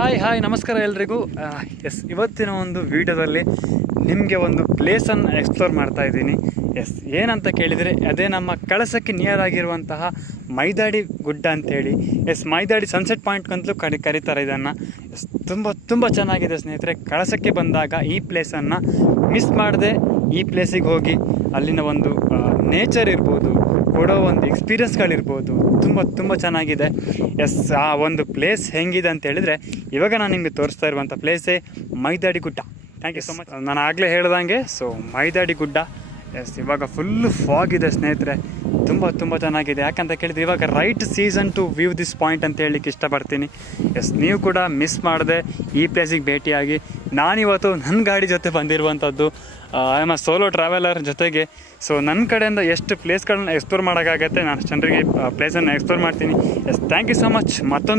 Hi ನಮಸ್ಕಾರ ಎಲ್ರಿಗೂ. ಇವತ್ತಿನ ಒಂದು ವಿಡಿಯೋದಲ್ಲಿ ನಿಮಗೆ ಒಂದು ಪ್ಲೇಸನ್ನು ಎಕ್ಸ್ಪ್ಲೋರ್ ಮಾಡ್ತಾ ಇದ್ದೀನಿ. ಏನಂತ ಕೇಳಿದರೆ ಅದೇ ನಮ್ಮ ಕಳಸಕ್ಕೆ ನಿಯರ್ ಆಗಿರುವಂತಹ ಮೈದಾಡಿ ಗುಡ್ಡ ಅಂತೇಳಿ. ಮೈದಾಡಿ ಸನ್ಸೆಟ್ ಪಾಯಿಂಟ್ ಅಂತಲೂ ಕರೀತಾರೆ ಇದನ್ನು. ತುಂಬ ಚೆನ್ನಾಗಿದೆ ಸ್ನೇಹಿತರೆ. ಕಳಸಕ್ಕೆ ಬಂದಾಗ ಈ ಪ್ಲೇಸನ್ನು ಮಿಸ್ ಮಾಡದೆ ಈ ಪ್ಲೇಸಿಗೆ ಹೋಗಿ ಅಲ್ಲಿನ ಒಂದು ನೇಚರ್ ಇರ್ಬೋದು, ಕೊಡೋ ಒಂದು ಎಕ್ಸ್ಪೀರಿಯನ್ಸ್ಗಳಿರ್ಬೋದು, ತುಂಬ ಚೆನ್ನಾಗಿದೆ. ಆ ಒಂದು ಪ್ಲೇಸ್ ಹೆಂಗಿದೆ ಅಂತ ಹೇಳಿದರೆ ಇವಾಗ ನಾನು ನಿಮಗೆ ತೋರಿಸ್ತಾ ಇರುವಂಥ ಪ್ಲೇಸೇ ಮೈದಾಡಿ ಗುಡ್ಡ. Thank you so much. ನಾನು ಆಗಲೇ ಹೇಳ್ದಂಗೆ ಮೈದಾಡಿ ಗುಡ್ಡ ಇವಾಗ ಫುಲ್ಲು ಫಾಗ್ ಇದೆ ಸ್ನೇಹಿತರೆ. ತುಂಬ ಚೆನ್ನಾಗಿದೆ. ಯಾಕಂತ ಕೇಳಿದರೆ ಇವಾಗ right season two view this point ಅಂತ ಹೇಳಲಿಕ್ಕೆ ಇಷ್ಟಪಡ್ತೀನಿ. ನೀವು ಕೂಡ ಮಿಸ್ ಮಾಡದೆ ಈ ಪ್ಲೇಸಿಗೆ ಭೇಟಿಯಾಗಿ. ನಾನಿವತ್ತು ನನ್ನ ಗಾಡಿ ಜೊತೆ ಬಂದಿರುವಂಥದ್ದು. I am a solo traveller ಜೊತೆಗೆ. ನನ್ನ ಕಡೆಯಿಂದ ಎಷ್ಟು ಪ್ಲೇಸ್ಗಳನ್ನ ಎಕ್ಸ್ಪ್ಲೋರ್ ಮಾಡೋಕ್ಕಾಗತ್ತೆ ನಾನು ಜನರಿಗೆ ಪ್ಲೇಸನ್ನು ಎಕ್ಸ್ಪ್ಲೋರ್ ಮಾಡ್ತೀನಿ. Thank you so much. ಮತ್ತೊಂದು